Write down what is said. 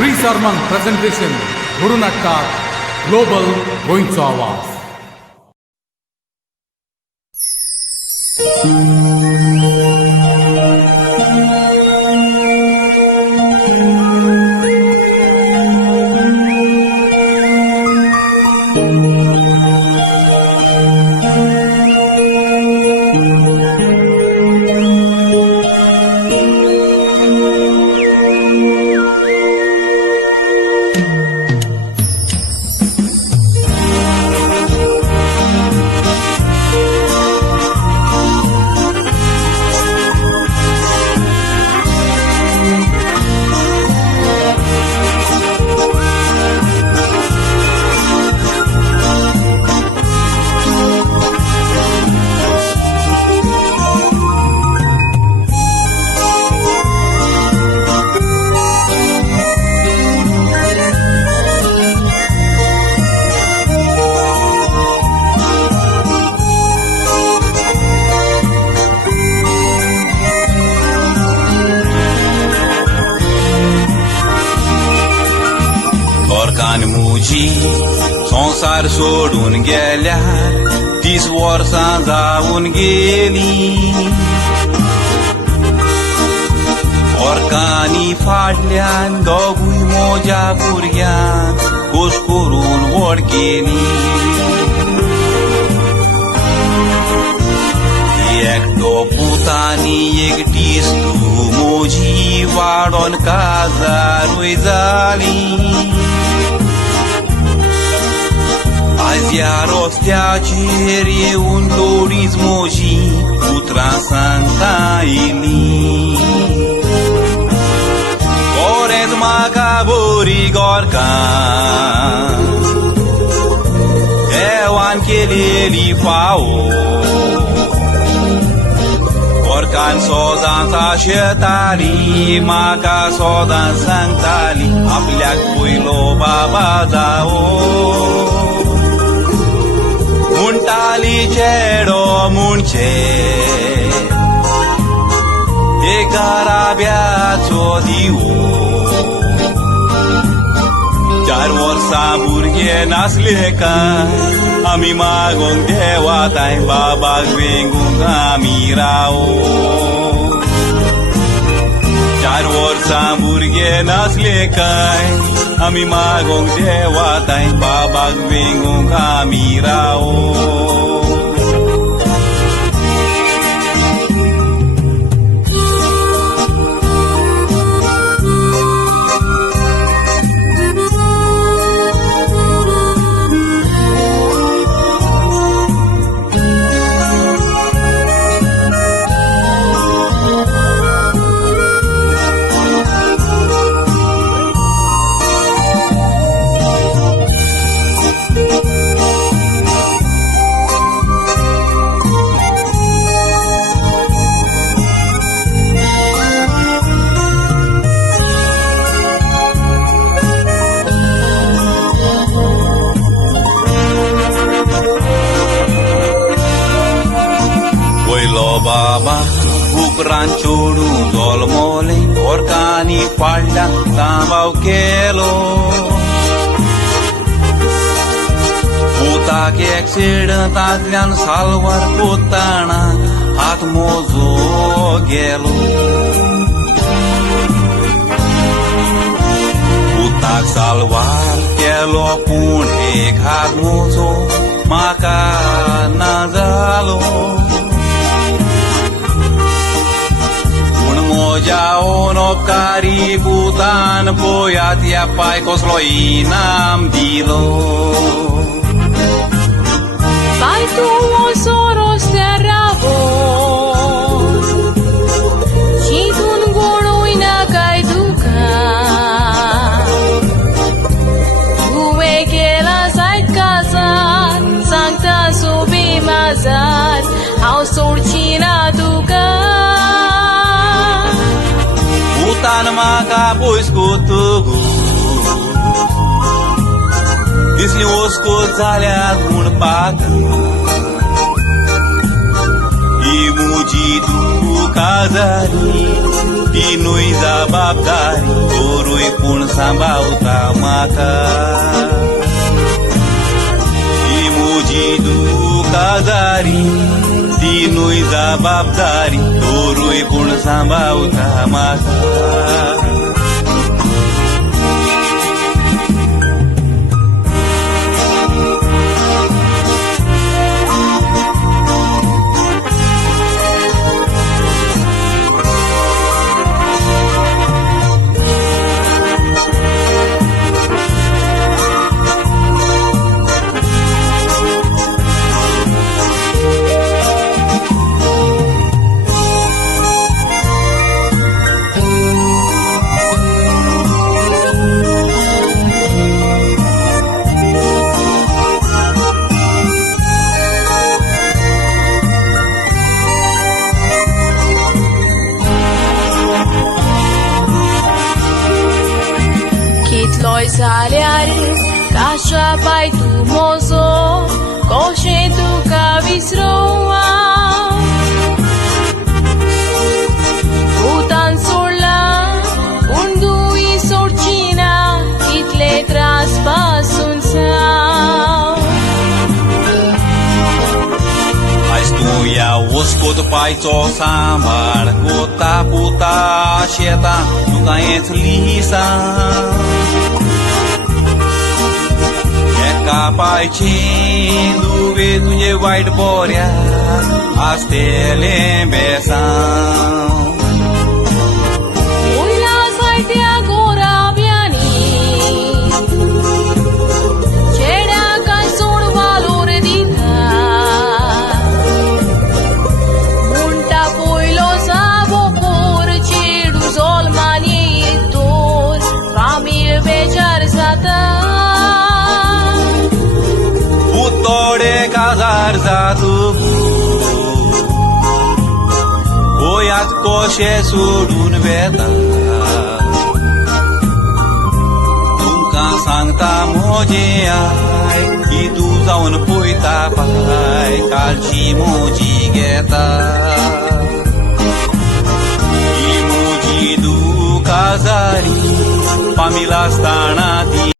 Chris Arman presentation, Guru Natkar, Global Goincho Awas. मुझी संसार सोडून गेल्यार 30 वर्सां जावन गेली ऑर्कांनी फाटल्यान दोगूय मोज्या भुरग्यान खोस करून व्हड केली एकटो पुतानी एकटीच तूं मोजी वाडोन काजारूय जाली आज ह्या रस्त्याचेर येवन थोडींच मोजी उतरां सांगता येयलीं खरेंच म्हाका बरी गोरकां देवान केलेली फावो गोरकान सोदांच आशेताली म्हाका सोदां सांगताली आपल्याक पयलो बाबा जावो म्हणटाली चेडो म्हणचे एक घराब्याचो दिवो 4 वर्सां भुरगे नासले काय आमी मागोंक देवाताय बाबाक वेंगूंक आमी रावो 4 वर्सां भुरगे नासले काय आमी मागोंक देवाताय बाबाक वेंगूंक आमी रावो बाबा उपरांत चोडूं जल्मलें ऑर्कांनी फाटल्यान सांबाव केलो पुताक एक्सिडंटांतल्यान साल्वार कोत्ताना हात मोजो गेलो पुताक साल्वार केलो पूण एक हात मोजो म्हाका ना जालो मोज्या ओनोपकारी पुतान पळयात ह्या पाय कसलो इनाम दिलो Vai tu osoros terravo Chitun goroi na kai duka Uwe kela sait kazan Sangta subi mazan Au sorchina duka Putan म्हाका पयस दिसली वस्को जाल्यार म्हणपाक ही मुजी दूख काजारी ती नुई जबाबदारी गोरूय कोण सांभाळता माका ती मुजी दुकाजारी ती नुई जबाबदारी गोरूय कोण सांभाळता माका कितलोय जाल्यार काशा पाय तूं मोजो कशें तुका विसरोवा भुतान सोडला पूण दुई सोडची ना कितले त्रास पासून साव आयज तूं या वस्कोत पायचो सांबाळ कोता पुता शेतां तुका हेच लिसा एका पायची दुवे तुजे वायट बोऱ्या आसतेलें बेसांव वयल्या सायट्या गोराब्यांनी चेड्याक सोड वालोर दिता म्हणटा पयलो साबो पोर चेडू जोल्मान येतोर फामील बेजार जाता थोडे काजार जातू गोयात कोशे सोडून वेता तुमकां सांगता मोजे आय की तूं जावन पळयता पाय कालची मोजी घेता ही मोजी दुकाजारी फामील आसतना ती